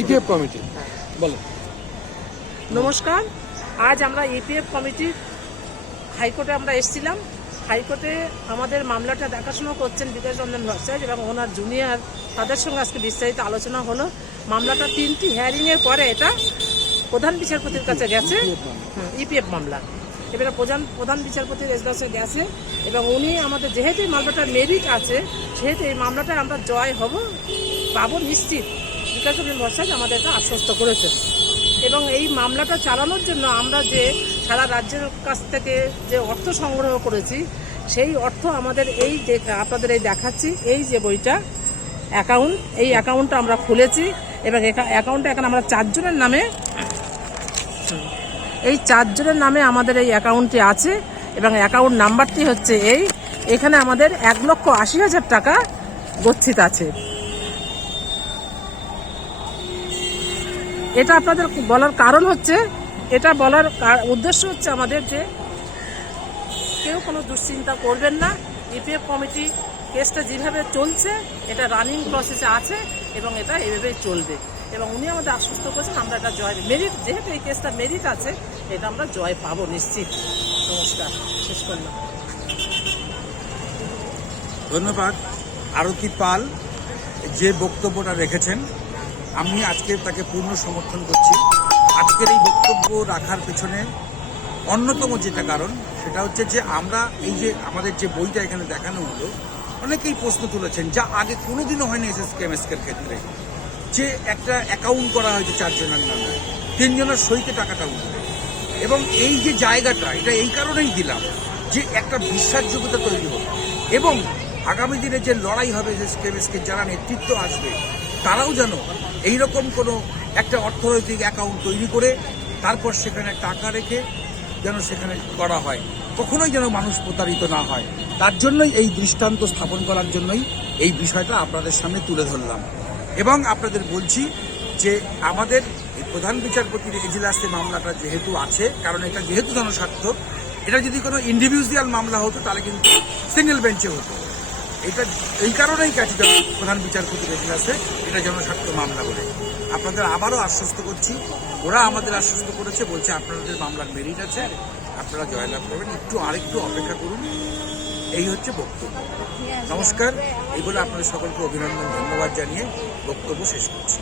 EPF committee. বলো। নমস্কার। আজ আমরা ইপিএফ কমিটির হাইকোর্টে আমরা এসেছিলাম। হাইকোর্টে আমাদের মামলাটা দেখাশোনা করছেন বিকাশ রঞ্জন ভট্টাচার্য এবং ওনার জুনিয়র। তাদের সঙ্গে আজকে বিস্তারিত আলোচনা হলো। মামলাটা তিনটি হেয়ারিংয়ের পরে এটা প্রধান বিচারপতির কাছে গেছে। ইপিএফ মামলা। এবারে প্রধান প্রধান বিচারপতির এজলাসে গেছে এবং উনি আমাদের যেহেতু এই মামলাটার মেরিট আছে সেহেতু এই মামলাটায় আমরা জয় হব পাবো নিশ্চিত। বিকাশ রঞ্জন ভট্টাচার্য আমাদের এটা আশ্বস্ত করেছে। এবং এই মামলাটা চালানোর জন্য আমরা যে সারা রাজ্যের কাছ থেকে যে অর্থ সংগ্রহ করেছি, সেই অর্থ আমাদের এই যে, আপনাদের এই দেখাচ্ছি, এই যে বইটা অ্যাকাউন্ট এই অ্যাকাউন্টটা আমরা খুলেছি এবং অ্যাকাউন্টটা এখন আমরা চারজনের নামে, এই চারজনের নামে আমাদের এই অ্যাকাউন্টটি আছে এবং অ্যাকাউন্ট নাম্বারটি হচ্ছে এই। এখানে আমাদের এক লক্ষ আশি হাজার টাকা গচ্ছিত আছে। এটা আপনাদের বলার কারণ হচ্ছে, এটা বলার উদ্দেশ্য হচ্ছে আমাদের যে কেউ কোনো দুশ্চিন্তা করবেন না। ইপিএফ কমিটি কেসটা যেভাবে চলছে, এটা রানিং প্রসেসে আছে এবং এটা এভাবেই চলবে। এবং উনি আমাদের আশ্বস্ত করেছেন, আমরা এটা জয় মেরিট যেহেতু এই কেসটা মেরিট আছে, এটা আমরা জয় পাবো নিশ্চিত। নমস্কার, শেষ করলাম। ধন্যবাদ। আরতি পাল যে বক্তব্যটা রেখেছেন আমি আজকে তাকে পূর্ণ সমর্থন করছি। আজকের এই বক্তব্য রাখার পেছনে অন্যতম যেটা কারণ, সেটা হচ্ছে যে আমরা এই যে আমাদের যে বইটা এখানে দেখানো হলো, অনেকেই প্রশ্ন তুলেছেন যা আগে কোনোদিনও হয়নি এস এস কেমএসকের ক্ষেত্রে, যে একটা অ্যাকাউন্ট করা হয়েছে চারজনের নামে, তিনজনের সইতে টাকাটা উঠবে। এবং এই যে জায়গাটা, এটা এই কারণেই দিলাম যে একটা বিশ্বাসযোগ্যতা তৈরি হোক। এবং আগামী দিনে যে লড়াই হবে যে কেমিস্টকে যারা নেতৃত্ব আসবে, তারাও যেন এইরকম কোনো একটা অর্থনৈতিক অ্যাকাউন্ট তৈরি করে তারপর সেখানে টাকা রেখে যেন সেখানে করা হয়। কখনোই যেন মানুষ প্রতারিত না হয়। তার জন্যই এই দৃষ্টান্ত স্থাপন করার জন্যই এই বিষয়টা আপনাদের সামনে তুলে ধরলাম। এবং আপনাদের বলছি যে আমাদের এই প্রধান বিচারপতির এজলাসে মামলাটা যেহেতু আছে, কারণ এটা যেহেতু জনস্বার্থ, এটা যদি কোনো ইন্ডিভিজুয়াল মামলা হতো তাহলে কিন্তু সিঙ্গেল বেঞ্চে হতো। এটা এই কারণেই কাছে প্রধান বিচারপতির এজলাসে এটা জনস্বার্থ মামলা বলে। আপনাদের আবারও আশ্বস্ত করছি, ওরা আমাদের আশ্বস্ত করেছে, বলছে আপনাদের মামলার মেরিট আছে আপনারা জয়লাভ করবেন। একটু আরেকটু অপেক্ষা করুন, এই হচ্ছে বক্তব্য। নমস্কার, এগুলো আপনাদের সকলকে অভিনন্দন, ধন্যবাদ জানিয়ে বক্তব্য শেষ করছি।